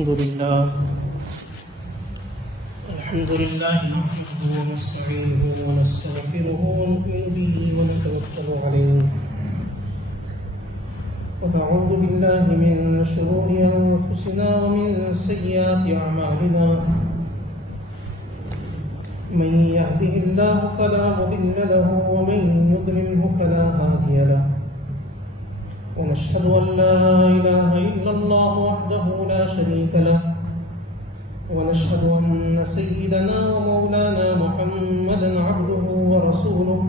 الحمد لله نحمده ونستعينه ونستغفره ونؤمن به ونتوكل عليه ونعوذ بالله من شرور أنفسنا ومن سيئات أعمالنا من يهده الله فلا مضل له ومن يضلله فلا هادي له ونشهد أن لا إله إلا الله وحده لا شريك له ونشهد أن سيدنا ومولانا محمدا عبده ورسوله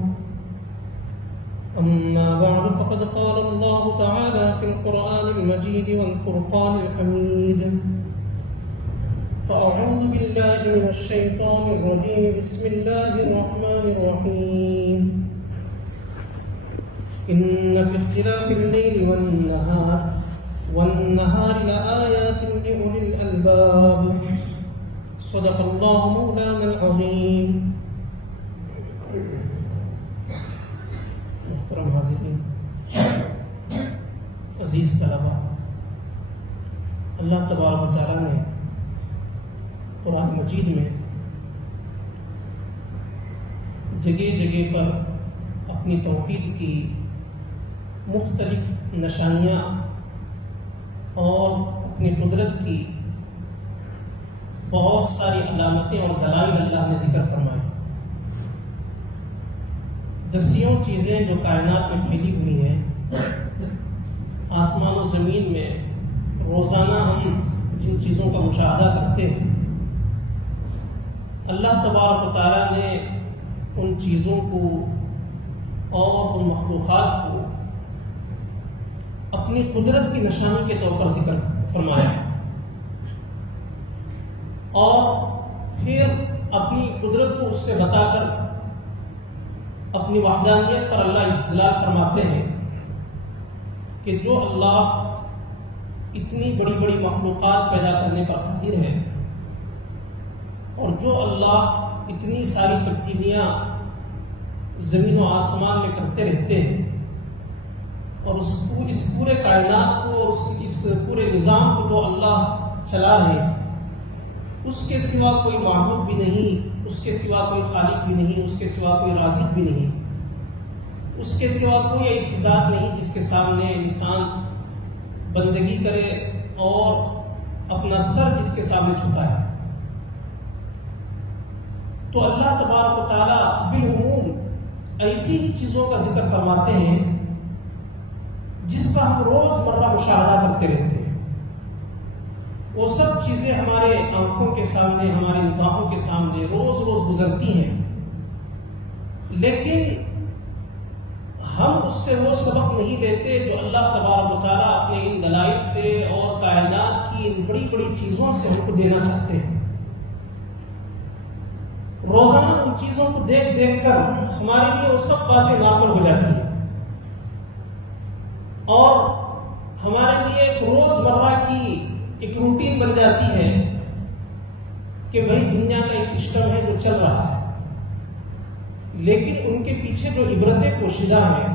أما بعد فقد قال الله تعالى في القرآن المجيد والفرقان الحميد فأعوذ بالله من الشيطان الرجيم بسم الله الرحمن الرحيم إن في اختلاف الليل والنهار لآيات لأولي الألباب صدق الله مولانا العظيم. محترم حاضرین، عزیز طلباء، اللہ تبارک و تعالیٰ نے قرآن مجید میں جگہ جگہ پر اپنی توحید کی مختلف نشانیاں اور اپنی قدرت کی بہت ساری علامتیں اور دلائل اللہ نے ذکر فرمائی. دسیوں چیزیں جو کائنات میں پھیلی ہوئی ہیں، آسمان و زمین میں روزانہ ہم جن چیزوں کا مشاہدہ کرتے ہیں، اللہ تبارک و تعالیٰ نے ان چیزوں کو اور ان مخلوقات کو اپنی قدرت کی نشانی کے طور پر ذکر فرمایا اور پھر اپنی قدرت کو اس سے بتا کر اپنی وحدانیت پر اللہ استدلال فرماتے ہیں کہ جو اللہ اتنی بڑی بڑی مخلوقات پیدا کرنے پر قادر ہے اور جو اللہ اتنی ساری تبدیلیاں زمین و آسمان میں کرتے رہتے ہیں اور اس پورے کائنات کو، اس پورے نظام کو جو اللہ چلا رہے ہیں، اس کے سوا کوئی معبود بھی نہیں، اس کے سوا کوئی خالق بھی نہیں، اس کے سوا کوئی رازق بھی نہیں، اس کے سوا کوئی ایسی ذات نہیں جس کے سامنے انسان بندگی کرے اور اپنا سر جس کے سامنے جھکائے. تو اللہ تبارک و تعالیٰ بالعموم ایسی چیزوں کا ذکر فرماتے ہیں جس کا ہم روز مرہ مشاہدہ کرتے رہتے ہیں. وہ سب چیزیں ہمارے آنکھوں کے سامنے، ہماری نگاہوں کے سامنے روز روز گزرتی ہیں، لیکن ہم اس سے وہ سبق نہیں لیتے جو اللہ تبارک و تعالیٰ اپنے ان دلائل سے اور کائنات کی ان بڑی بڑی چیزوں سے ہم کو دینا چاہتے ہیں. روزانہ ان چیزوں کو دیکھ دیکھ کر ہمارے لیے وہ سب باتیں ناقابل ہو جاتی ہیں اور ہمارے لیے ایک روز مرہ کی ایک روٹین بن جاتی ہے کہ وہی دنیا کا ایک سسٹم ہے جو چل رہا ہے، لیکن ان کے پیچھے جو عبرتیں پوشیدہ ہیں،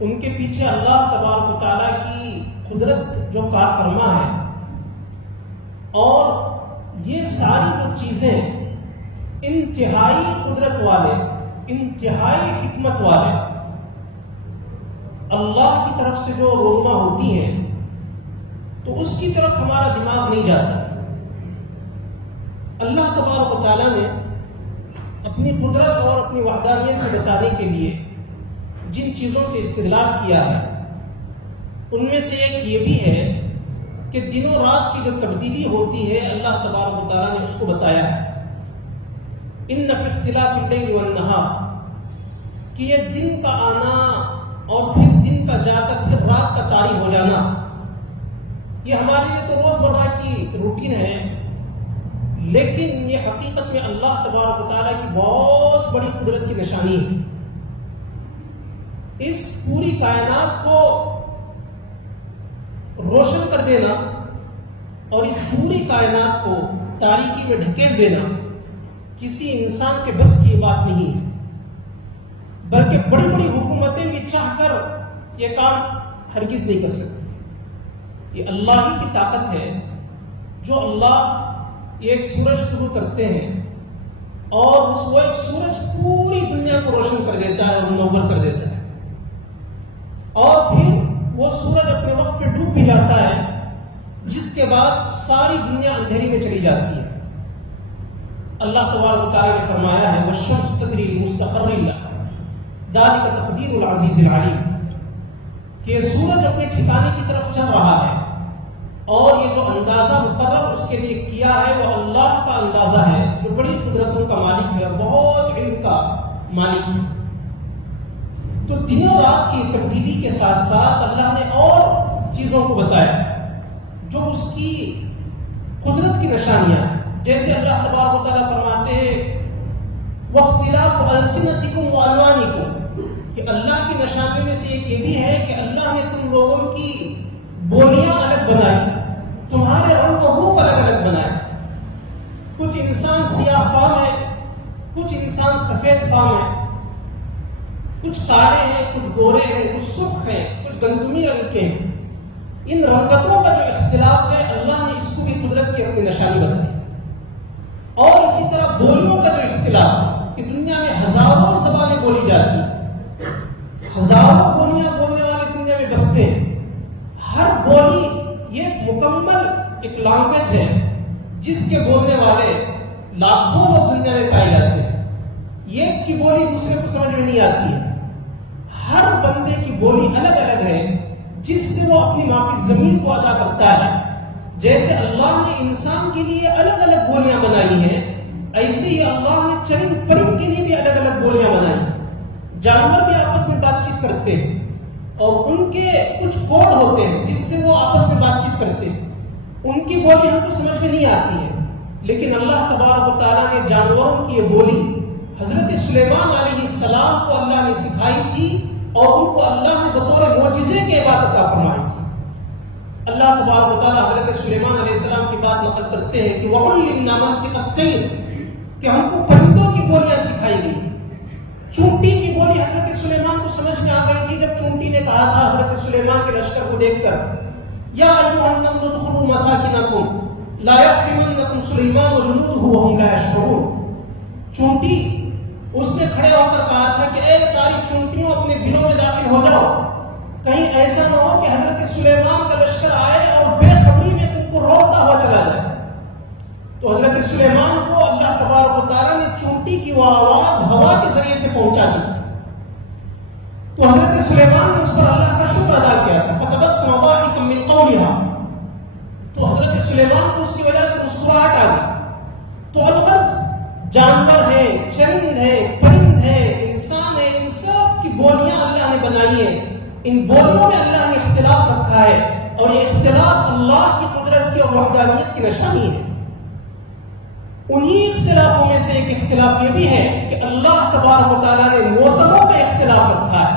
ان کے پیچھے اللہ تبارک و تعالیٰ کی قدرت جو کار فرما ہے، اور یہ ساری جو چیزیں انتہائی قدرت والے، انتہائی حکمت والے اللہ کی طرف سے جو رونما ہوتی ہیں، تو اس کی طرف ہمارا دماغ نہیں جاتا. اللہ تبارک و تعالیٰ نے اپنی قدرت اور اپنی وحدانیت سے بتانے کے لیے جن چیزوں سے استدلال کیا ہے، ان میں سے ایک یہ بھی ہے کہ دن و رات کی جو تبدیلی ہوتی ہے، اللہ تبارک و تعالیٰ نے اس کو بتایا ہے. ان فی اختلاف اللیل والنہار، کہ یہ دن کا آنا اور پھر دن کا جا کر پھر رات کا طاری ہو جانا، یہ ہمارے لیے تو روزمرہ کی روٹین ہے، لیکن یہ حقیقت میں اللہ تبارک و تعالیٰ کی بہت بڑی قدرت کی نشانی ہے. اس پوری کائنات کو روشن کر دینا اور اس پوری کائنات کو تاریکی میں ڈھکیل دینا کسی انسان کے بس کی بات نہیں ہے، بلکہ بڑی بڑی حکومتیں بھی چاہ کر یہ کام ہرگز نہیں کر سکتی. یہ اللہ ہی کی طاقت ہے جو اللہ ایک سورج شروع کرتے ہیں اور وہ ایک سورج پوری دنیا کو روشن کر دیتا ہے اور منور کر دیتا ہے، اور پھر وہ سورج اپنے وقت پہ ڈوب بھی جاتا ہے، جس کے بعد ساری دنیا اندھیری میں چلی جاتی ہے۔ اللہ تبارک و تعالیٰ نے فرمایا ہے وَالشَّمْسُ تَجْرِي لِمُسْتَقَرٍّ لَهَا ذَلِكَ تَقْدِيرُ الْعَزِيزِ الْعَلِيمِ، کہ یہ سورج اپنے ٹھکانے کی طرف چل رہا ہے اور یہ جو اندازہ مقرر اس کے لیے کیا ہے وہ اللہ کا اندازہ ہے جو بڑی قدرتوں کا مالک ہے، بہت علم کا مالک ہے۔ تو دن و رات کی تبدیلی کے ساتھ ساتھ اللہ نے اور چیزوں کو بتایا جو اس کی قدرت کی نشانیاں ہیں، جیسے اللہ تبارک و تعالیٰ فرماتے ہیں وَاخْتِلَافُ أَلْسِنَتِكُمْ وَأَلْوَانِكُمْ، کہ اللہ کی نشانیوں میں سے ایک یہ بھی ہے کہ اللہ نے تم لوگوں کی بولیاں الگ بنائی، تمہارے رنگ و روپ الگ الگ بنائے۔ کچھ انسان سیاہ فام ہے، کچھ انسان سفید فام ہے، کچھ کالے ہیں، کچھ گورے ہیں، کچھ سرخ ہیں، کچھ گندمی رنگ کے ہیں۔ ان رنگتوں کا جو اختلاف ہے اللہ نے اس کو بھی قدرت کی اپنی نشانی بتائی۔ اور اسی طرح بولیوں کا جو اختلاف ہے کہ دنیا میں ہزاروں زبانیں بولی جاتی ہیں، ہزاروں بولیاں بولنے والے دنیا میں بستے ہیں، ہر بولی یہ ایک مکمل ایک لینگویج ہے جس کے بولنے والے لاکھوں لوگ دنیا میں پائے جاتے ہیں۔ ایک کی بولی دوسرے کو سمجھ میں نہیں آتی ہے، ہر بندے کی بولی الگ الگ ہے جس سے وہ اپنی معافی ضمیر کو ادا کرتا ہے۔ جیسے اللہ نے انسان کے لیے الگ الگ بولیاں بنائی ہیں، ایسے ہی اللہ نے چرند پرند کے لیے بھی الگ الگ بولیاں بنائی ہیں۔ جانور بھی آپس میں بات چیت کرتے ہیں اور ان کے کچھ کوڈ ہوتے ہیں جس سے وہ آپس میں بات چیت کرتے ہیں، ان کی بولی ہم کو سمجھ میں نہیں آتی ہے، لیکن اللہ تبارک و تعالیٰ نے جانوروں کی یہ بولی حضرت سلیمان علیہ السلام کو اللہ نے سکھائی تھی اور ان کو اللہ نے بطور معجزے کے بعد عطا فرمائی تھی۔ اللہ تبارک و تعالیٰ حضرت سلیمان علیہ السلام کی بات نقل کرتے ہیں کہ وَعُلِّمْنَا مَنْطِقَ الطَّيْرِ، کہ ہم کو پرندوں کی بولیاں سکھائی گئی۔ چونٹی کی بولی حضرت سلیمان کو سمجھ میں آ گئی تھی جب چونٹی نے کہا تھا حضرت سلیمان کے لشکر کو دیکھ کر یا ایھا النمل ادخلوا مساکنکم لا یحطمنکم سلیمان وجنودہ وہم لا یشعرون۔ چونٹی اس نے کھڑے ہو کر کہا تھا کہ اے ساری چونٹیوں اپنے گھروں میں داخل ہو جاؤ، کہیں ایسا نہ ہو کہ حضرت سلیمان کا لشکر آئے اور بے خبری میں تم کو روکتا ہوا چلا جائے۔ تو حضرت سلیمان کو اللہ تبارک و تعالیٰ نے چونٹی کی وہ آواز ہوا کے ذریعے سے پہنچا دی تھی۔ تو حضرت سلیمان نے اس پر اللہ کا شکر ادا کیا تھا، فَتَبَسَّمَ ضَاحِكًا مِّن قَوْلِهَا، تو حضرت سلیمان کو اس کی وجہ سے مسکراہٹ آ گئی۔ تو الغرض جانور ہے، چرند ہے، پرند ہے، انسان ہے، ان سب کی بولیاں اللہ نے بنائی ہیں۔ ان بولیوں میں اللہ نے اختلاف رکھا ہے اور یہ اختلاف اللہ کی قدرت کی اور وحدانیت کی نشانی ہے۔ انہی اختلافوں میں سے ایک اختلاف یہ بھی ہے کہ اللہ تبارک و تعالیٰ نے موسموں کا اختلاف رکھا ہے۔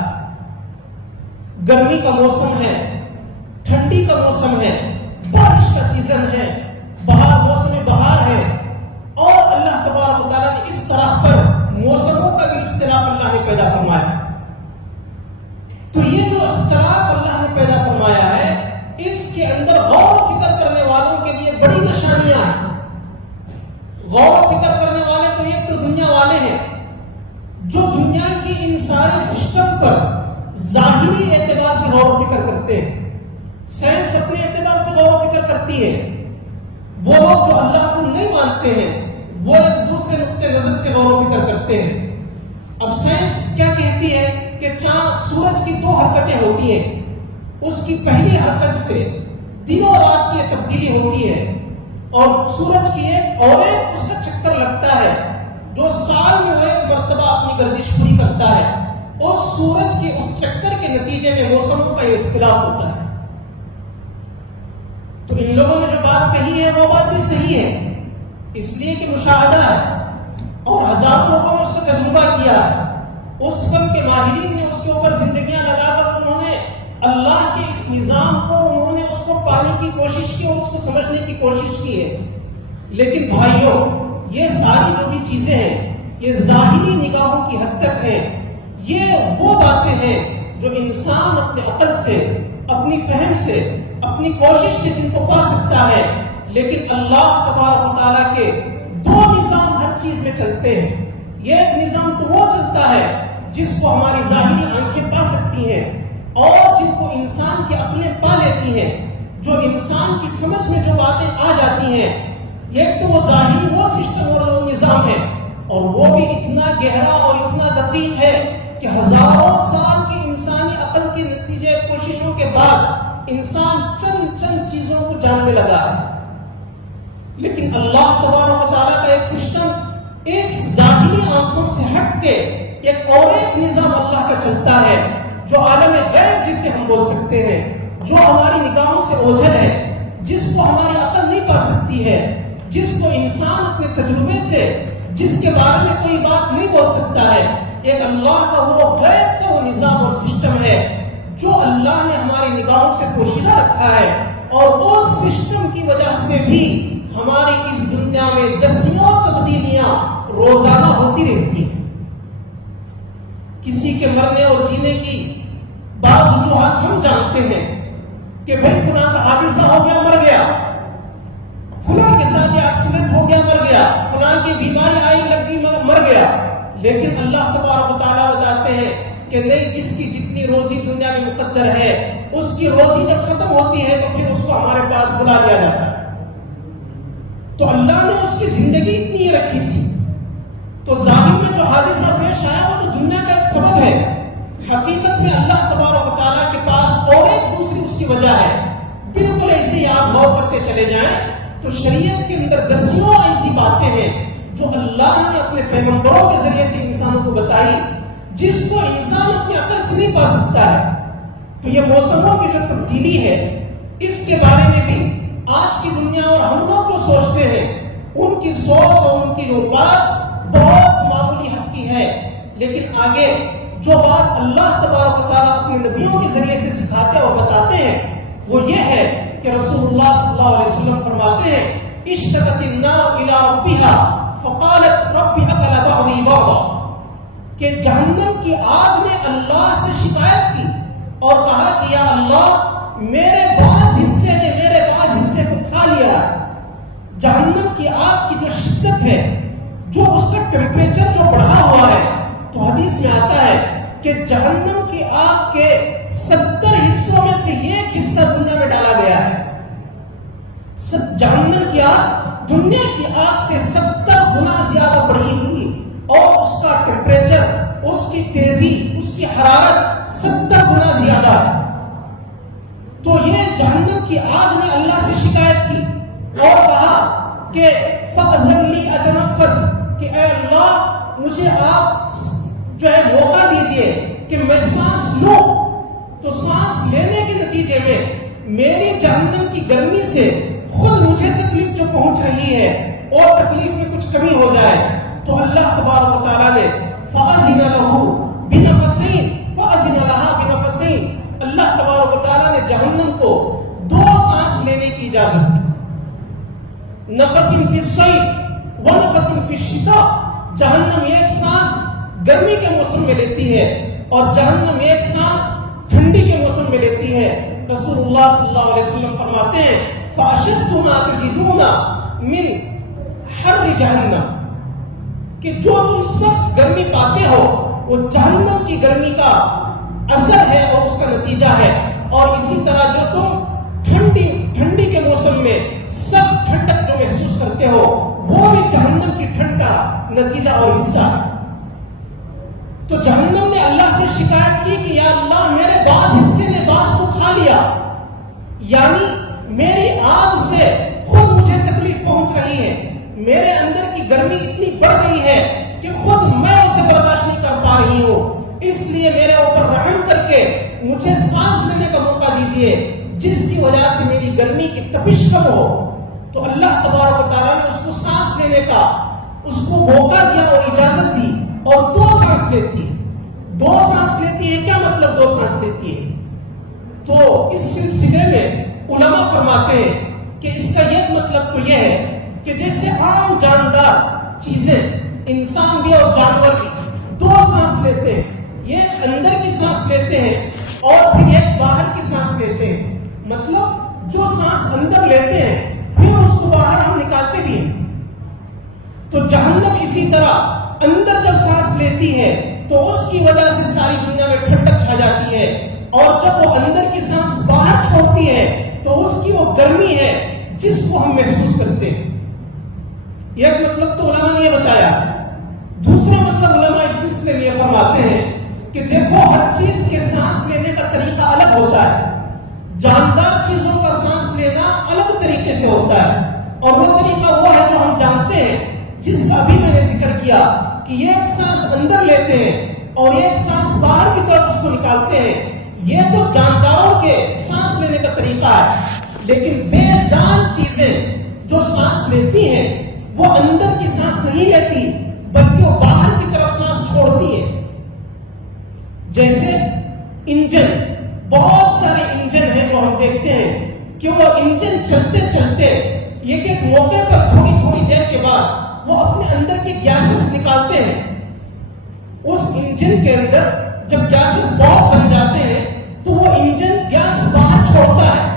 گرمی کا موسم ہے، ٹھنڈی کا موسم ہے، بارش کا سیزن ہے، موسم بہار ہے، اور اللہ تبارک و تعالیٰ نے اس طرح پر موسموں کا بھی اختلاف اللہ نے پیدا فرمایا۔ تو یہ جو اختلاف اللہ نے پیدا فرمایا ہے اس کے اندر غور و فکر کرنے والوں کے لیے بڑی نشانیاں ہیں۔ غور و فکر کرنے والے تو ایک تو دنیا والے ہیں جو دنیا کی ان سارے سسٹم پر ظاہری اعتبار سے غور و فکر کرتے ہیں۔ سائنس اپنے اعتبار سے غور و فکر کرتی ہے، وہ لوگ جو اللہ کو نہیں مانتے ہیں وہ ایک دوسرے نقطۂ نظر سے غور و فکر کرتے ہیں۔ اب سائنس کیا کہتی ہے کہ چاند سورج کی 2 حرکتیں ہوتی ہیں، اس کی پہلی حرکت سے دن و رات کی تبدیلی ہوتی ہے اور سورج کی ایک اس کا چکر لگتا ہے جو سال میں وہ ایک مرتبہ اپنی گردش پوری کرتا ہے، اور سورج کے اس چکر کے نتیجے میں موسموں کا یہ اختلاف ہوتا ہے۔ تو ان لوگوں نے جو بات کہی ہے وہ بات بھی صحیح ہے، اس لیے کہ مشاہدہ ہے اور ہزاروں لوگوں نے اس کا تجربہ کیا ہے، اس فن کے ماہرین نے اس کے اوپر زندگیاں لگا کر انہوں نے اللہ کے اس نظام کو انہوں نے اس کو پانے کی کوشش کی اور اس کو سمجھنے کی کوشش کی ہے۔ لیکن بھائیوں یہ ساری جو بھی چیزیں ہیں یہ ظاہری نگاہوں کی حد تک ہیں، یہ وہ باتیں ہیں جو انسان اپنے عقل سے، اپنی فہم سے، اپنی کوشش سے جن کو پا سکتا ہے، لیکن اللہ تبارک و تعالیٰ کے دو نظام ہر چیز میں چلتے ہیں. یہ ایک نظام تو وہ چلتا ہے جس کو ہماری ظاہری آنکھیں پا سکتی ہیں اور جن کو انسان کی عقلیں پا لیتی ہیں, جو انسان کی سمجھ میں جو باتیں آ جاتی ہیں. ایک تو وہ ظاہری وہ سسٹم اور وہ نظام ہے, اور وہ بھی اتنا گہرا اور اتنا دقیق ہے کہ ہزاروں سال کی انسانی عقل کے نتیجے کوششوں کے بعد انسان چند چیزوں کو جاننے لگا ہے. لیکن اللہ تبارک و تعالیٰ کا ایک سسٹم اس ظاہری آنکھوں سے ہٹ کے ایک نظام اللہ کا چلتا ہے, جو عالم غیب جسے ہم بول سکتے ہیں, جو ہماری نگاہوں سے اوجھل ہے, جس کو ہماری عقل نہیں پا سکتی ہے, جس کو انسان اپنے تجربے سے, جس کے بارے میں کوئی بات نہیں بول سکتا ہے. ایک اللہ کا وہ غیب کا وہ نظام اور سسٹم ہے جو اللہ نے ہماری نگاہوں سے پوشیدہ رکھا ہے, اور اس سسٹم کی وجہ سے بھی ہماری اس دنیا میں دسیوں تبدیلیاں روزانہ ہوتی رہتی ہیں. کسی کے مرنے اور جینے کی بعض وجوہات ہم جانتے ہیں کہ بھائی فلاں کا حادثہ ہو گیا, مر گیا, فلاں کے ساتھ ایکسیڈنٹ ہو گیا, مر گیا, فلاں کی بیماری آئی لگی, مر گیا. لیکن اللہ تبارک و تعالیٰ بتاتے ہیں کہ نہیں, جس کی جتنی روزی دنیا میں مقدر ہے, اس کی روزی جب ختم ہوتی ہے تو پھر اس کو ہمارے پاس بلا لیا جاتا ہے. تو اللہ نے اس کی زندگی اتنی رکھی تھی, تو ظاہر میں جو حادثہ پیش آیا وہ تو دنیا کا ایک سبب ہے. حقیقت میں اللہ تبارک و تعالیٰ کے پاس اور ایک دوسری اس کی وجہ ہے. بالکل ایسے ہی آپ غور کرتے چلے جائیں تو شریعت کے اندر دسیوں ایسی باتیں ہیں جو اللہ نے اپنے پیغمبروں کے ذریعے سے انسانوں کو بتائی, جس کو انسان اپنی عقل سے نہیں پا سکتا ہے. تو یہ موسموں کی جو تبدیلی ہے, اس کے بارے میں بھی آج کی دنیا اور ہم لوگ جو سوچتے ہیں, ان کی سوچ اور ان کی جو بات بہت معمولی حد کی ہے. لیکن آگے جو بات اللہ تبارک و تعالیٰ اپنے نبیوں کے ذریعے سے سکھاتے اور بتاتے ہیں وہ یہ ہے کہ رسول اللہ صلی اللہ علیہ وسلم فرماتے ہیں, اشتقت النار الى ربها فقالت رب اکل بعضی بعضا, کہ جہنم کی آگ نے اللہ سے شکایت کی اور کہا کہ یا اللہ میرے بعض حصے نے میرے بعض حصے کو کھا لیا. جہنم کی آگ کی جو شدت ہے, جو اس کا ٹیمپریچر جو بڑھا ہوا ہے, تو حدیث میں آتا ہے کہ جہنم کی آگ کے 70 حصوں میں سے ایک حصہ دنیا میں ڈالا گیا ہے. جہنم کی آگ دنیا کی آگ سے 70 گنا زیادہ بڑھی ہوئی, اور اس کا ٹیمپریچر, اس کی تیزی, اس کی حرارت 70 گنا زیادہ ہے. تو یہ جہنم کی آگ نے اللہ سے شکایت کی اور کہا کہ فَأَذِن لِّي أَتَنَفَّسْ, کہ اے اللہ مجھے آپ جو ہے موقع دیجئے کہ میں سانس لوں. تو سانس لینے کے نتیجے میں میری جہنم کی گرمی سے خود مجھے تکلیف جو پہنچ رہی ہے اور تکلیف میں کچھ کمی ہو جائے, تو اللہ تبارک و تعالیٰ نے فَأَذِنَ لَهُ بِنَفَسَيْنِ فَأَذِنَ لَهَا بِنَفَسَيْنِ, اللہ تبارک و تعالیٰ نے جہنم کو 2 سانس لینے کی اجازت دی. نفس فی الصیف ونفس فی الشتاء, جہنم ایک سانس گرمی کے موسم میں لیتی ہے اور جہنم ایک سانس ٹھنڈی کے موسم میں لیتی ہے. رسول اللہ صلی اللہ علیہ وسلم فرماتے ہیں فَأَشَدُّ مَا تَجِدُونَ مِنْ حَرِّ جَهَنَّمَ, کہ جو تم سخت گرمی پاتے ہو وہ جہنم کی گرمی کا اثر ہے اور اس کا نتیجہ ہے. اور اسی طرح جو تم ٹھنڈی کے موسم میں سخت ٹھنڈک جو محسوس کرتے ہو وہ بھی جہنم کی ٹھنڈ کا نتیجہ اور حصہ ہے. تو جہنم نے اللہ سے شکایت کی کہ یا اللہ میرے بعض حصے نے بعض کو کھا لیا, یعنی میری آگ سے خود مجھے تکلیف پہنچ رہی ہے, میرے اندر کی گرمی اتنی بڑھ گئی ہے کہ خود میں اسے برداشت نہیں کر پا رہی ہوں, اس لیے میرے اوپر رحم کر کے مجھے سانس لینے کا موقع دیجیے جس کی وجہ سے میری گرمی کی تپش کم ہو. تو اللہ تبارک و تعالیٰ نے اس کو سانس لینے کا اس کو موقع دیا اور اجازت دی, اور 2 سانس لیتی ہے. 2 سانس لیتی ہے, کیا مطلب 2 سانس لیتی ہے؟ تو اس سلسلے میں علماء فرماتے ہیں کہ اس کا یہ مطلب تو یہ ہے کہ جیسے عام جاندار چیزیں, انسان بھی اور جانور بھی 2 سانس لیتے ہیں, یہ اندر کی سانس لیتے ہیں اور پھر ایک باہر کی سانس لیتے ہیں. مطلب جو سانس اندر لیتے ہیں پھر اس کو باہر ہم نکالتے بھی ہیں. تو جہنم اسی طرح اندر جب سانس لیتی ہے تو اس کی وجہ سے ساری دنیا میں ٹھنڈک چھا جاتی ہے, اور جب وہ اندر کی سانس باہر چھوڑتی ہے تو اس کی وہ گرمی ہے جس کو ہم محسوس کرتے ہیں. ایک مطلب تو علماء نے یہ بتایا. دوسرا مطلب علماء اس سلسلے میں یہ فرماتے ہیں کہ دیکھو ہر چیز کے سانس لینے کا طریقہ الگ ہوتا ہے. جاندار چیزوں کا سانس لینا الگ طریقے سے ہوتا ہے, اور وہ طریقہ وہ ہے جو ہم جانتے ہیں, جس کا بھی میں نے ذکر کیا کہ ایک سانس اندر لیتے ہیں اور ایک سانس باہر کی طرف اس کو نکالتے ہیں. یہ تو جانداروں کے سانس لینے کا طریقہ ہے, لیکن بے جان چیزیں جو سانس لیتی ہیں وہ اندر کی سانس نہیں لیتی بلکہ وہ باہر کی طرف سانس چھوڑتی ہے. جیسے انجن, بہت سارے انجن ہیں جو ہم دیکھتے ہیں کہ وہ انجن چلتے چلتے ایک موقع پر تھوڑی تھوڑی دیر کے بعد وہ اپنے اندر کے گیسز نکالتے ہیں. اس انجن کے اندر جب گیسز بہت بن جاتے ہیں تو وہ انجن گیس باہر چھوڑتا ہے.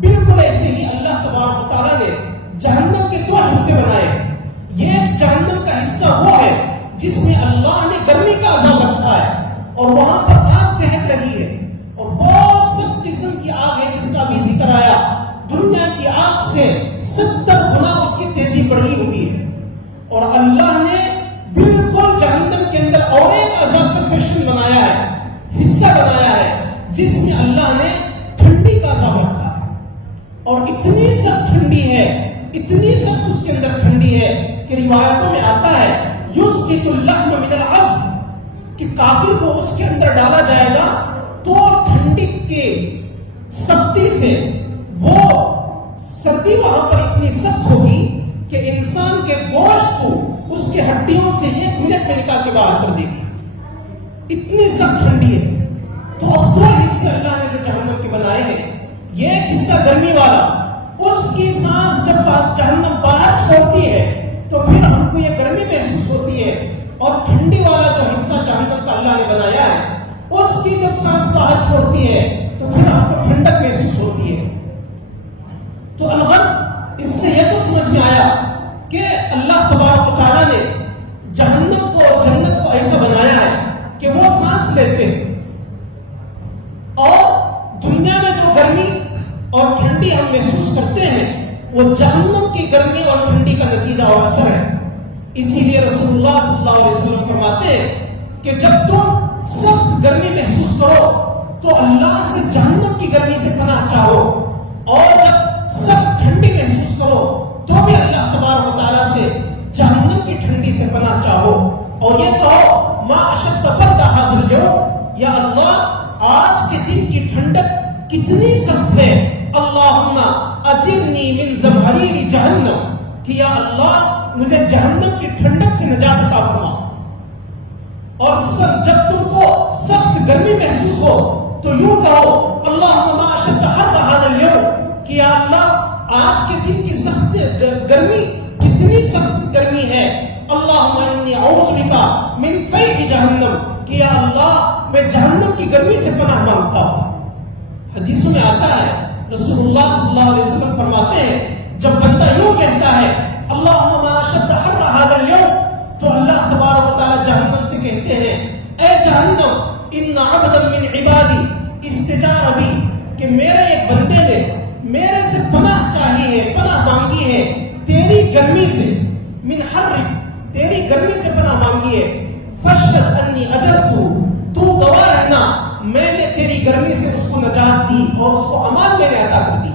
بالکل ایسے ہی اللہ تبارک و تعالیٰ نے جہنم کے 2 حصے بنائے ہیں. یہ ایک جہنم کا حصہ وہ ہے جس میں اللہ نے گرمی کا عذاب رکھا ہے اور وہاں پر آگ دہک رہی ہے, اور بہت سخت قسم کی آگ ہے جس کا بھی ذکر آیا. دنیا کی آگ سے 70 گنا اس کی تیزی بڑھی ہوئی ہے. اور اللہ نے بالکل جہنم کے اندر اور ایک عذاب کا سیکشن بنایا ہے, حصہ بنایا ہے, جس میں اللہ نے ٹھنڈی کا عذاب رکھا ہے. اور اتنی سخت ٹھنڈی ہے, اتنی سخت اس کے اندر ٹھنڈی ہے کہ روایتوں میں آتا ہے یسقط اللحم من العصف, کہ کافر کو اس کے اندر ڈالا جائے گا تو ٹھنڈی کی سختی سے وہ سردی وہاں پر اتنی سخت ہوگی کہ انسان کے گوشت کو اس کے ہڈیوں سے 1 منٹ میں نکال کے باہر کر دے گی. اتنی سخت ٹھنڈی ہے. تو اب 2 حصے اللہ نے جو جہنم کے بنائے ہیں, یہ ایک حصہ گرمی والا, اس کی سانس جب جہنم باہر چھوڑتی ہے تو پھر ہم کو یہ گرمی محسوس ہوتی ہے, اور ٹھنڈی والا جو حصہ جہنم کا اللہ نے بنایا ہے اس کی جب سانس باہر چھوڑتی ہے تو پھر ہم کو ٹھنڈک محسوس ہوتی ہے. تو الغرض اس سے یہ تو سمجھ میں آیا کہ اللہ تبارک و تعالیٰ نے جہنم کو, جنت کو ایسا بنایا ہے کہ وہ سانس لیتے ہیں, اور دنیا میں جو گرمی اور ٹھنڈی ہم محسوس کرتے ہیں وہ جہنم کی گرمی اور ٹھنڈی کا نتیجہ اور اثر ہے. اسی لیے رسول اللہ صلی اللہ علیہ وسلم فرماتے ہیں کہ جب تم سخت گرمی محسوس کرو تو اللہ سے جہنم کی گرمی سے پناہ چاہو, اور جب سخت ٹھنڈی محسوس کرو تو بھی اللہ تبارک و تعالیٰ سے جہنم کی ٹھنڈی سے پناہ چاہو, اور یہ کہو ما اشد برد هذا اليوم, یا اللہ آج کے دن کی ٹھنڈک کتنی سخت ہے, اللہم اجرنی من زمہریر جہنم, کہ یا اللہ مجھے جہنم کی ٹھنڈک سے نجات عطا فرما. اور جب تم کو سخت گرمی محسوس ہو تو یوں کہو اللہم ما اشد حر هذا اليوم, کہ یا اللہ آج کے دن کی سخت گرمی کتنی سخت گرمی ہے, اللہم انی اعوذ بک من فیح جہنم, کہ یا اللہ میں جہنم کی گرمی سے پناہ مانگتا ہوں. حدیثوں میں آتا ہے رسول اللہ صلی اللہ علیہ وسلم فرماتے ہیں جب بندہ یوں کہتا ہے اللہم ما اشد حر هذا اليوم, تو اللہ تبارک و تعالی جہنم سے کہتے ہیں اے جہنم ان عبدا من عبادی استجار بی, کہ میرے ایک بندے نے میرے سے پناہ چاہی ہے, پناہ مانگی ہے تیری گرمی سے, من حر, تیری گرمی سے پناہ مانگی ہے, فاشهد انی اجرته, تو گواہ رہنا میں نے تیری گرمی سے اس کو نجات دی اور اس کو امان میں نے عطا کر دی.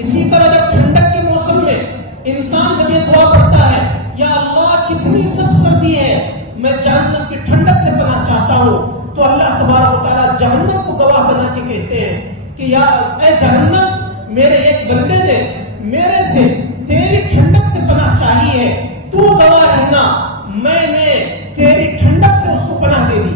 اسی طرح جب ٹھنڈک کے موسم میں انسان جب یہ دعا پڑھتا ہے یا اللہ کتنی سخت سردی ہے, میں جہنم کی ٹھنڈک سے پناہ چاہتا ہوں, تو اللہ تبارک و تعالیٰ جہنم کو گواہ بنا کے کہتے ہیں کہ یا اے جہنم میرے ایک بندے نے میرے سے تیری ٹھنڈک سے پناہ چاہی ہے, تو گواہ رہنا میں نے تیری ٹھنڈک سے اس کو پناہ دے دی.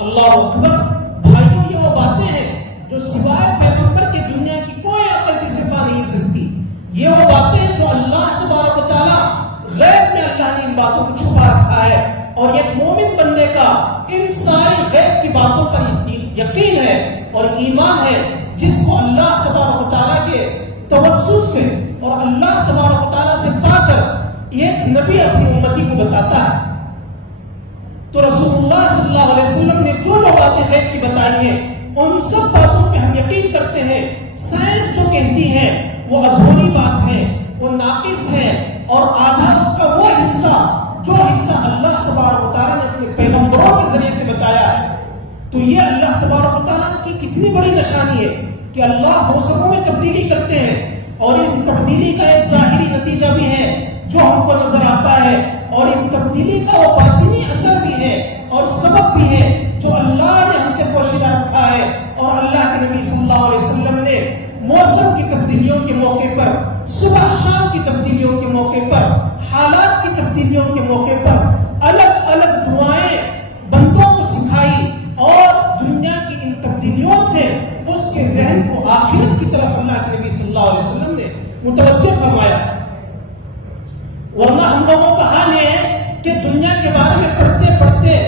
اللہ اکبر. بھائیوں یہ وہ باتیں ہیں جو سوائے پیغمبر کی دنیا کی کوئی عقل جسے پا نہیں سکتی. یہ وہ باتیں ہیں جو اللہ تبارک و تعالیٰ غیب میں اللہ نے ان باتوں کو چھپا رکھا ہے, اور ایک مومن بندے کا ان ساری غیب کی باتوں پر یقین ہے اور ایمان ہے جس کو اللہ تبارک و تعالیٰ کے توسط سے اور اللہ تبارک و تعالیٰ سے پا کر ایک نبی اپنی امتی کو بتاتا ہے، تو رسول اللہ صلی اللہ علیہ وسلم نے جو باتیں غیب کی بتائی ہیں ان سب باتوں پہ ہم یقین کرتے ہیں۔ سائنس جو کہتی ہے وہ ادھوری بات ہے، وہ ناقص ہے، اور آدھا اس کا وہ حصہ جو حصہ اللہ تبارک و تعالیٰ نے اپنے پیغمبروں کے ذریعے سے بتایا ہے۔ تو یہ اللہ تبارک و تعالیٰ کی کتنی بڑی نشانی ہے کہ اللہ موسموں میں تبدیلی کرتے ہیں، اور اس تبدیلی کا ایک ظاہری نتیجہ بھی ہے جو ہم کو نظر آتا ہے، اور اس تبدیلی کا وہ باطنی اثر بھی ہے اور سبب بھی ہے جو اللہ نے ہم سے پوشیدہ رکھا ہے۔ اور اللہ کے نبی صلی اللہ علیہ وسلم نے موسم کی تبدیلیوں کے موقع پر، صبح شام کی تبدیلیوں کے موقع پر، حالات کی تبدیلیوں کے موقع پر الگ الگ دعائیں بندوں کو سکھائی، اور دنیا کی ان تبدیلیوں سے اس کے ذہن کو آخرت کی طرف اللہ کے نبی صلی اللہ علیہ وسلم نے متوجہ فرمایا۔ ورنہ ہم لوگوں کا حال یہ ہے کہ دنیا کے بارے میں پڑھتے پڑھتے،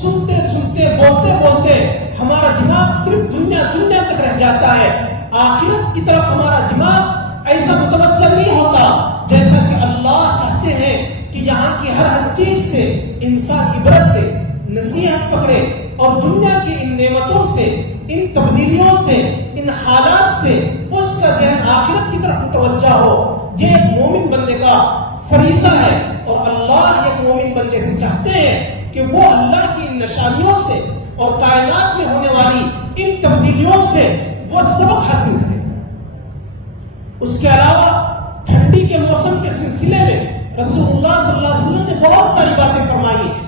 سنتے سنتے، بولتے بولتے ہمارا دماغ صرف دنیا تک رہ جاتا ہے، آخرت کی طرف ہمارا دماغ ایسا متوجہ نہیں ہوتا جیسا کہ اللہ چاہتے ہیں کہ یہاں کی ہر چیز سے انسان عبرت لے، نصیحت پکڑے، اور دنیا کی ان نعمتوں سے، ان تبدیلیوں سے، ان حالات سے اس کا ذہن آخرت کی طرف متوجہ ہو۔ یہ ایک مومن بننے کا فریضہ ہے، اور اللہ ایک مومن بننے سے چاہتے ہیں کہ وہ اللہ کی ان نشانیوں سے اور کائنات میں ہونے والی ان تبدیلیوں سے وہ سبق حاصل کرے۔ اس کے علاوہ ٹھنڈی کے موسم کے سلسلے میں رسول اللہ صلی اللہ علیہ وسلم نے بہت ساری باتیں فرمائی ہیں۔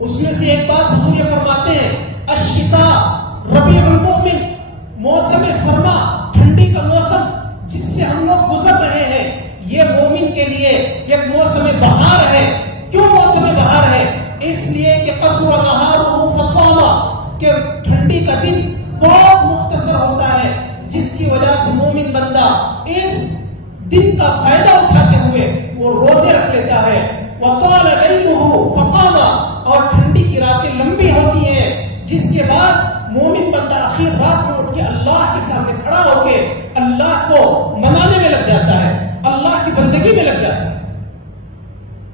اس میں سے ایک بات حضور یہ فرماتے ہیں، الشتاء ربیع المؤمن، موسم سرما، ٹھنڈی کا موسم جس سے ہم لوگ گزر رہے ہیں، یہ مومن کے لیے ایک موسم بہار ہے۔ کیوں موسم بہار ہے؟ اس لیے کہ قصر نہارہ فصاما، کہ ٹھنڈی کا دن بہت مختصر ہوتا ہے، جس کی وجہ سے مومن بندہ اس دن کا فائدہ اٹھاتے ہوئے وہ روزے رکھ لیتا ہے۔ وطال لیلہ فقاما، اور ٹھنڈی کی راتیں لمبی ہوتی ہیں، جس کے بعد مومن بندہ آخر رات میں اٹھ کے اللہ کے سامنے کھڑا ہو کے اللہ کو منانے میں لگ جاتا ہے، اللہ کی بندگی میں لگ جاتا ہے۔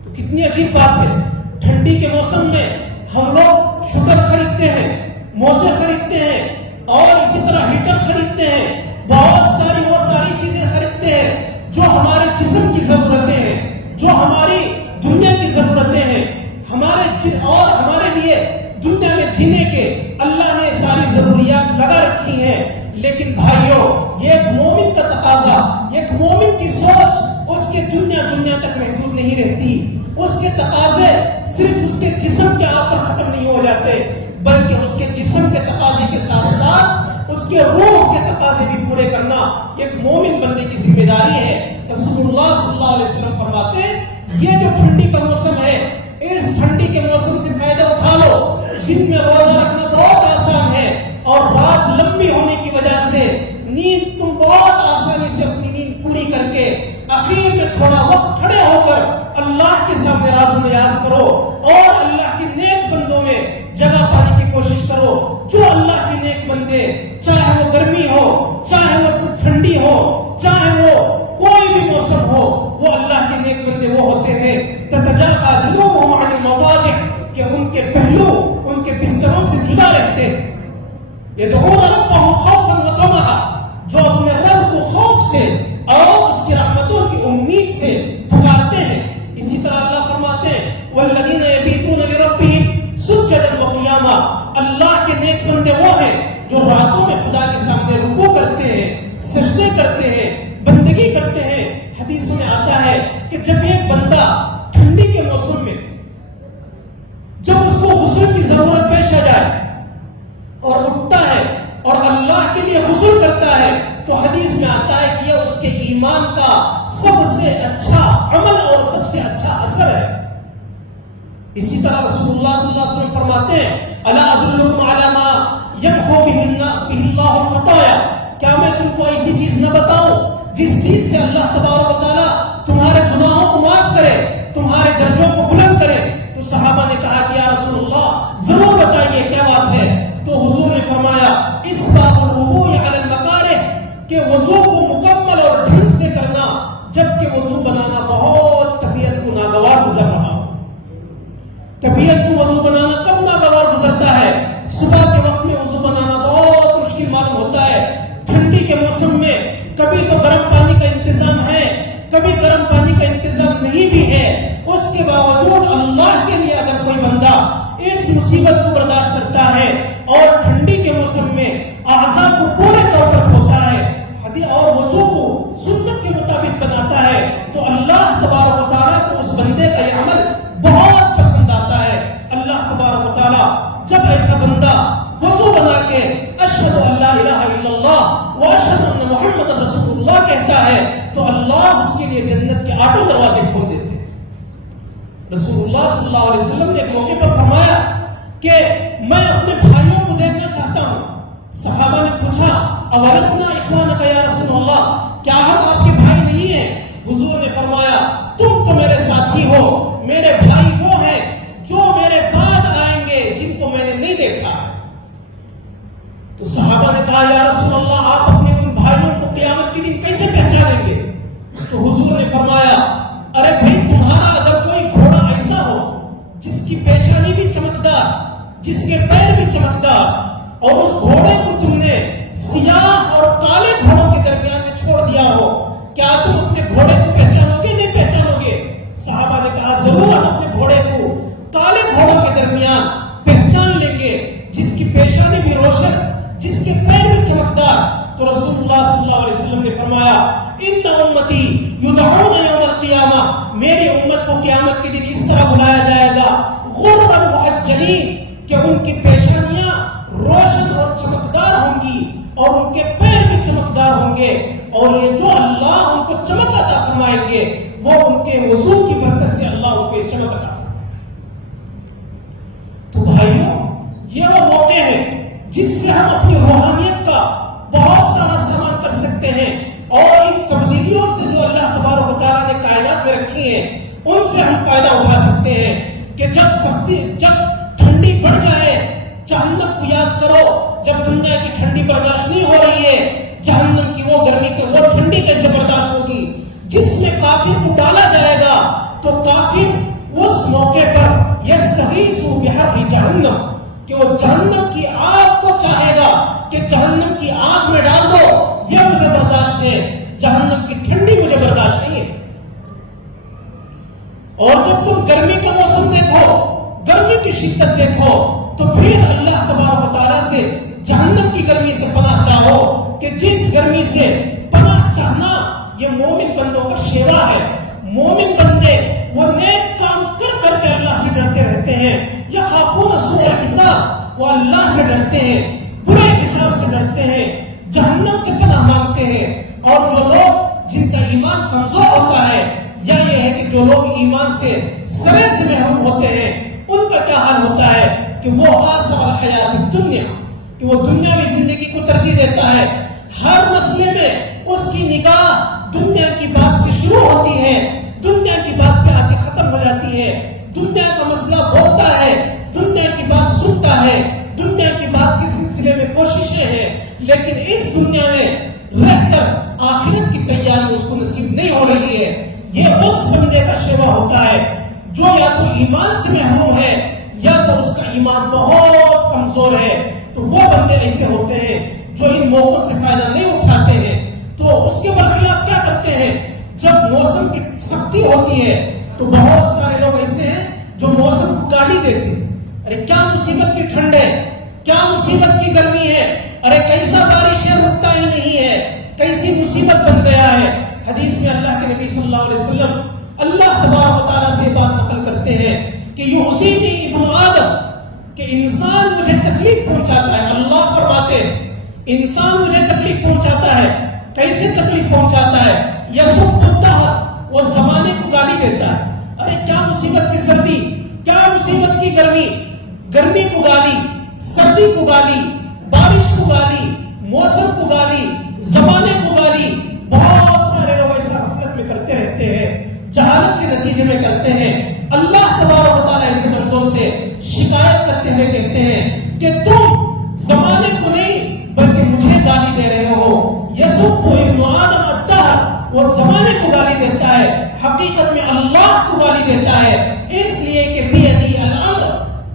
تو کتنی عجیب بات ہے، ٹھنڈی کے موسم میں ہم لوگ شوگر خریدتے ہیں، موزے خریدتے ہیں، اور اسی طرح ہیٹر خریدتے ہیں، بہت ساری وہ ساری چیزیں خریدتے ہیں جو ہمارے جسم کی ضرورتیں ہیں، جو ہماری دنیا کی ضرورتیں ہیں، اور ہمارے لیے دنیا میں جینے کے اللہ نے ساری ضروریات لگا رکھی ہیں۔ لیکن بھائیوں، یہ ایک مومن کا تقاضا، ایک مومن کی سوچ اس کے دنیا تک محدود نہیں رہتی۔ اس کے تقاضے صرف اس کے جسم کے آپ پر ختم نہیں ہو جاتے، بلکہ اس کے جسم کے تقاضے کے ساتھ ساتھ اس کے روح کے تقاضے بھی پورے کرنا ایک مومن بندے کی ذمہ داری ہے۔ رسول اللہ صلی اللہ علیہ وسلم فرماتے ہیں، یہ جو ٹھنڈی کا موسم ہے، اس ٹھنڈی کے موسم سے فائدہ اٹھا لو۔ دن میں روزہ رکھنا بہت آسان ہے، اور رات لمبی ہونے کی وجہ سے نیند تم بہت آسانی سے اپنی نیند پوری کر کے اخیر میں تھوڑا وقت کھڑے ہو کر اللہ کے سامنے راز و نیاز کرو، اور اللہ کے نیک بندوں میں جگہ پانے کی کوشش کرو۔ جو اللہ کے نیک بندے، چاہے وہ گرمی ہو، چاہے وہ ٹھنڈی ہو، چاہے وہ کوئی بھی موسم ہو، وہ اللہ کے نیک بندے وہ ہوتے ہیں تتجافى جنوبهم عن المضاجع، کہ ان کے پہلو ان کے بستروں سے جدا رہتے ہیں۔ يدعون ربهم خوفا وطمعا، جو اپنے رب کو خوف سے اور اس کی رحمتوں کی امید سے پکارتے ہیں۔ اسی طرح اللہ فرماتے ہیں، والذین یبیتون لربهم سجدا وقیاما، اللہ کے نیک بندے وہ ہیں جو راتوں میں خدا کے سامنے رکوع کرتے ہیں، سجدے کرتے ہیں، بندگی کرتے ہیں۔ حدیث میں آتا ہے کہ جب ایک بندہ ٹھنڈی کے موسم میں جب اس کو غسل کی ضرورت پیش آ جائے اور اٹھتا ہے اور اللہ کے لیے غسل کرتا ہے، تو حدیث میں آتا ہے کہ یہ اس کے ایمان کا سب سے اچھا عمل اور سب سے اچھا اثر ہے۔ اسی طرح رسول اللہ صلی اللہ علیہ وسلم فرماتے ہیں، الا ادلکم علی ما یمحو بہ اللہ الخطایا، کیا میں تم کو ایسی چیز نہ بتاؤں جس چیز سے اللہ تبارک و تعالیٰ تمہارے گناہوں کو معاف کرے، تمہارے درجوں کو بلند کرے؟ تو صحابہ نے کہا کہ یا رسول اللہ ضرور بتائیے کیا بات ہے۔ تو حضور نے فرمایا، اسباغ الوضوء علی المکارہ، کہ وضو کو مکمل اور ڈھنگ سے کرنا جبکہ وضو بنانا بہت طبیعت کو ناگوار گزر رہا ہو. طبیعت کو وضو بنانا کب ناگوار گزرتا ہے؟ صبح کے وقت میں وضو بنانا بہت مشکل معلوم ہوتا ہے. ٹھنڈی کے موسم میں کبھی تو گرم پانی کا انتظام ہے، کبھی گرم پانی کا انتظام نہیں بھی ہے. اس کے باوجود اللہ کے لیے اگر کوئی بندہ اس مصیبت کو برداشت کرتا ہے اور ٹھنڈی کے موسم میں اعضاء کو پورے طور پر دھوتا ہے اور وضو کو سنت کے مطابق بناتا ہے، تو اللہ تبارک و تعالیٰ کو اس بندے کا یہ عمل بہت پسند آتا ہے. اللہ تبارک و تعالیٰ جب ایسا بندہ وضو بنا کے اشہد ان لا الہ الا اللہ و اشہد ان محمد رسول اللہ کہتا ہے تو اللہ اس کے لیے جنت کے 8 دروازے کھول دیتے ہیں. رسول اللہ صلی اللہ علیہ وسلم نے ایک موقع پر فرمایا کہ میں اپنے بھائیوں کو دیکھنا چاہتا ہوں. صحابہ نے پوچھا اولسنا اخوانک یا رسول اللہ، کیا ہم آپ کے بھائی نہیں ہیں؟ حضور نے فرمایا تم تو میرے ساتھی ہو، میرے بھائی وہ ہیں جو میرے بعد آئیں گے جن کو میں نے نہیں دیکھا. تو صحابہ نے کہا یا رسول اللہ آپ اپنے ان بھائیوں کو قیامت کے دن کیسے پہچانیں گے؟ تو حضور نے فرمایا ارے بھائی تمہارا اگر کوئی گھوڑا ایسا ہو جس کی پیشانی بھی چمکدار، جس کے پیر بھی چمکدار، اور اس گھوڑے کو تم نے سیاہ اور کالے گھوڑوں کے درمیان میں چھوڑ دیا ہو، کیا تم اپنے گھوڑے کو پہچانو گے؟ نہیں پہچانو گے. صحابہ نے کہا ضرور ہم اپنے گھوڑے کو کالے گھوڑوں کے درمیان پہچان لیں گے جس کی پیشانی بھی روشن، جس کے پیر بھی چمکدار. تو رسول اللہ صلی اللہ علیہ وسلم نے فرمایا ان امتی یدعون یوم القیامہ، میری امت کو قیامت کے دن اس طرح بلایا جائے گا غرا محجلین کہ ان کی پیشانیاں روشن اور چمکدار ہوں گی اور ان کے پیر بھی چمکدار ہوں گے، اور یہ جو اللہ ان کو چمک عطا فرمائیں گے وہ ان کے وضو کی برکت سے اللہ ان کو چمک عطا فرمائیں گے. تو بھائیوں یہ وہ موقع ہے جس سے ہم اپنی روحانیت کا بہت سارا سامان کر سکتے ہیں، اور ان تبدیلیوں سے جو اللہ تبارک و تعالیٰ نے کائنات میں رکھی ہیں ان سے ہم فائدہ اٹھا سکتے ہیں. کہ جب ٹھنڈی بڑھ جائے جہنم کو یاد کرو. جب دنیا کی ٹھنڈی برداشت نہیں ہو رہی ہے، جہنم کی وہ گرمی کی وہ ٹھنڈی کیسے برداشت ہوگی؟ جس میں کافر کو ڈالا جائے گا تو کافر اس موقع پر یستغیث بحر جہنم کہ وہ جہنم کی آگ کو چاہے گا کہ جہنم کی آگ میں ڈال دو، یہ مجھے برداشت ہے، جہنم کی ٹھنڈی مجھے برداشت نہیں ہے. اور جب تم گرمی کا موسم دیکھو، گرمی کی شدت دیکھو، تو پھر اللہ تبارک و تعالیٰ سے جہنم کی گرمی سے پناہ چاہو کہ جس گرمی سے پناہ چاہنا یہ مومن بندوں کا شیوا ہے. مومن بندے وہ نیک کام کر کر کے اللہ سے ڈرتے رہتے ہیں. یخافون سوء الحساب، وہ اللہ سے ڈرتے ہیں، برے حساب سے ڈرتے ہیں، جہنم سے پناہ مانگتے ہیں. اور جو لوگ جن کا ایمان کمزور ہوتا ہے، یا یہ ہے کہ جو لوگ ایمان سے سرے سے محروم ہوتے ہیں، ان کا کیا حال ہوتا ہے کہ وہ آثر الحیات الدنیا، کہ وہ دنیاوی زندگی کو ترجیح دیتا ہے. ہر مسئلے میں اس کی نگاہ دنیا کی بات سے شروع ہوتی ہے، دنیا کی بات پہ آ کے ختم ہو جاتی ہے. دنیا کا مسئلہ بولتا ہے، دنیا کی بات سنتا ہے، دنیا کی بات کے سلسلے میں کوششیں ہیں، لیکن اس دنیا میں رہ کر آخرت کی تیاری اس کو نصیب نہیں ہو رہی ہے. یہ اس بندے کا شیوا ہوتا ہے جو یا تو ایمان سے محروم ہے یا تو اس کا ایمان بہت کمزور ہے. تو وہ بندے ایسے ہوتے ہیں جو ان موقعوں سے فائدہ نہیں اٹھاتے ہیں. تو اس کے برخلاف کیا کرتے ہیں؟ جب موسم کی سختی ہوتی ہے تو بہت سارے لوگ ایسے ہیں جو موسم کو گالی دیتے ہیں. ارے کیا مصیبت کی ٹھنڈ ہے، کیا مصیبت کی گرمی ہے، ارے کیسا بارش ہے رکتا ہی نہیں ہے، کیسی مصیبت بن گیا ہے. حدیث میں اللہ کے نبی صلی اللہ علیہ وسلم اللہ تبارک و تعالیٰ سے بات نقل کرتے ہیں کہ یؤذینی ابن آدم، کہ انسان مجھے تکلیف پہنچاتا ہے. اللہ فرماتے ہیں انسان مجھے تکلیف پہنچاتا ہے. کیسے تکلیف پہنچاتا ہے؟ یسب الدہر، وہ زمانے کو گالی دیتا ہے. ارے کیا مصیبت کی سردی، کیا مصیبت کی گرمی، گرمی کو گالی، سردی کو گالی، بارش کو گالی، موسم کو گالی، زمانے کو گالی. بہت سارے لوگ ایسا غفلت میں کرتے رہتے ہیں، جہالت کے نتیجے میں کرتے ہیں. اللہ تبارک و تعالیٰ ایسے بندوں سے شکایت کرتے ہوئے کہتے ہیں کہ تم زمانے کو نہیں بلکہ مجھے گالی دے رہے ہو. یسب ابن آدم الدہر، وہ زمانے کو گالی دیتا ہے، حقیقت میں اللہ کو گالی دیتا ہے، اس لیے کہ بیدی الامر،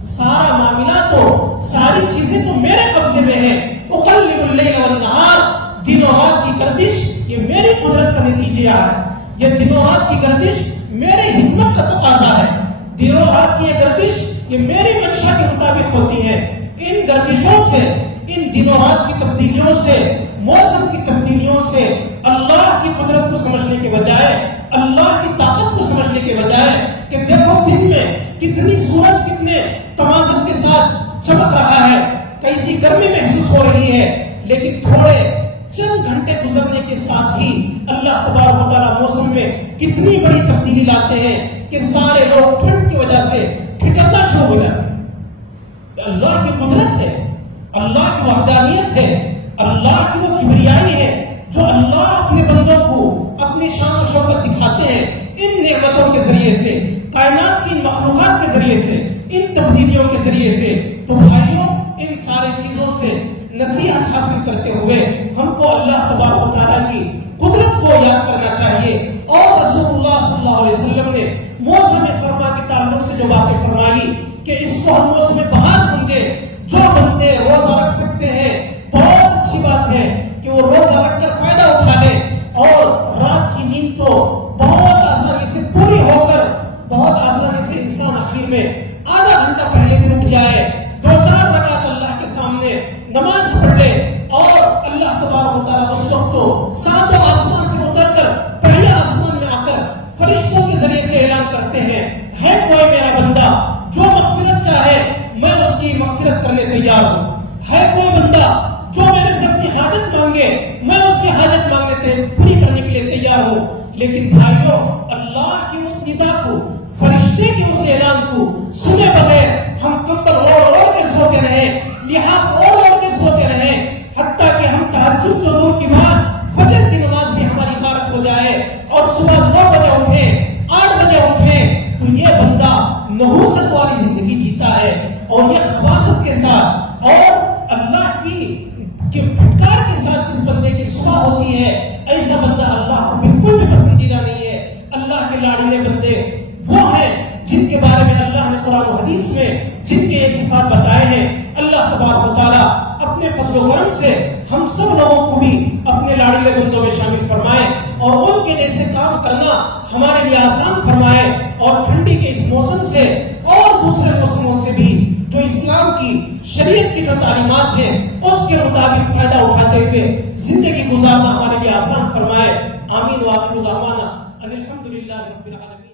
سارا معاملات تو ساری چیزیں تو میرے قبضے میں ہیں، اقلب اللیل والنہار، دن و رات کی گردش یہ میری قدرت کا نتیجہ ہے، یہ دن و رات کی گردش میری حکمت کا تقاضا ہے، دن و رات کی یہ گردش یہ میری منشا کے مطابق ہوتی ہے۔ ان گردشوں سے، ان دن و رات کی تبدیلیوں سے، موسم کی تبدیلیوں سے اللہ کی قدرت کو سمجھنے کے بجائے، اللہ کی طاقت کو سمجھنے کے بجائے کہ دیکھو دن میں کتنی سورج کتنے تمازن کے ساتھ چمک رہا ہے، کیسی گرمی محسوس ہو رہی ہے، لیکن تھوڑے چند گھنٹے گزرنے کے ساتھ ہی اللہ تبارک و تعالیٰ موسم میں کتنی بڑی تبدیلی لاتے ہیں کہ سارے لوگ ٹھنڈ کی وجہ سے ٹھٹکنا شروع ہو جاتے ہیں۔ اللہ کی قدرت ہے، اللہ کی وحدانیت ہے، اللہ کی وہ کبریائی ہے جو اللہ اپنے بندوں کو اپنی شان و شوکت دکھاتے ہیں ان نعمتوں کے ذریعے سے، کائنات کی ان مخلوقات کے ذریعے سے، ان تبدیلیوں کے ذریعے سے۔ تو بھائیوں، ان سارے چیزوں سے نصیحت حاصل کرتے ہوئے ہم کو اللہ تبارک و تعالیٰ کی قدرت کو یاد کرنا چاہیے، اور رسول اللہ صلی اللہ علیہ وسلم نے موسم سرما کے تعلق سے جو باتیں فرمائی کہ اس کو ہم موسم بہار سمجھے، جو بندے روزہ رکھ سکتے ہیں بہت اچھی بات ہے کہ وہ روزہ رکھ کر فائدہ اٹھا لے، اور رات کی نیند تو بہت آسانی سے پوری ہو کر، بہت آسانی سے انسان آخر میں آدھا گھنٹہ پہلے بھی رک جائے، 2-4 رکعت اللہ کے سامنے نماز پڑھ لے، اور اللہ تبارک و تعالیٰ اس وقت تو ساتوں آسمان سے اتر کر پہلے آسمان میں آ کر فرشتوں کے ذریعے سے اعلان کرتے ہیں، ہے کوئی میرا بندہ جو مغفرت چاہے میں اس کی مغفرت کرنے تیار ہوں، ہے کوئی بندہ جو میرے سے اپنی حاجت مانگے میں اس کی حاجت مانگنے پوری کرنے کے لیے تیار ہوں۔ لیکن بھائیوں، اللہ کی اس ندا کو، فرشتے کی اس اعلان کو سنے بغیر ہم کمبل اوڑھ کے سوتے رہے، لحاف اوڑھ کے سوتے رہے، حتیٰ کہ ہم تہجد تو دور کی بات فجر کی نماز بھی ہماری غارت ہو جائے، اور صبح 9 بجے اٹھیں، 8 بجے اٹھیں، تو یہ بندہ نحوست والی زندگی جیتا ہے، اور یہ خباثت کے ساتھ اور اللہ کی پھٹکار کے ساتھ جس بندے کی صبح ہوتی ہے، ایسا بندہ اللہ کو بالکل بھی پسندیدہ نہیں ہے۔ اللہ کے لاڈلے بندے وہ ہیں جن کے بارے میں اللہ نے قرآن و حدیث میں جن کے یہ صفات بتائے ہیں۔ اللہ تبارک و تعالیٰ اپنے فضل و کرم سے ہم سب لوگوں کو بھی اپنے لاڈلے بندوں میں شامل فرمائے، اور ان کے جیسے کام کرنا ہمارے لیے آسان فرمائے، اور ٹھنڈی کے اس موسم سے اور دوسرے موسموں سے بھی جو اسلام کی شریعت کی جو تعلیمات ہیں اس کے مطابق فائدہ اٹھاتے ہوئے زندگی گزارنا ہمارے لیے آسان فرمائے۔ آمین و آخر دعوانا ان الحمدللہ رب العالمین۔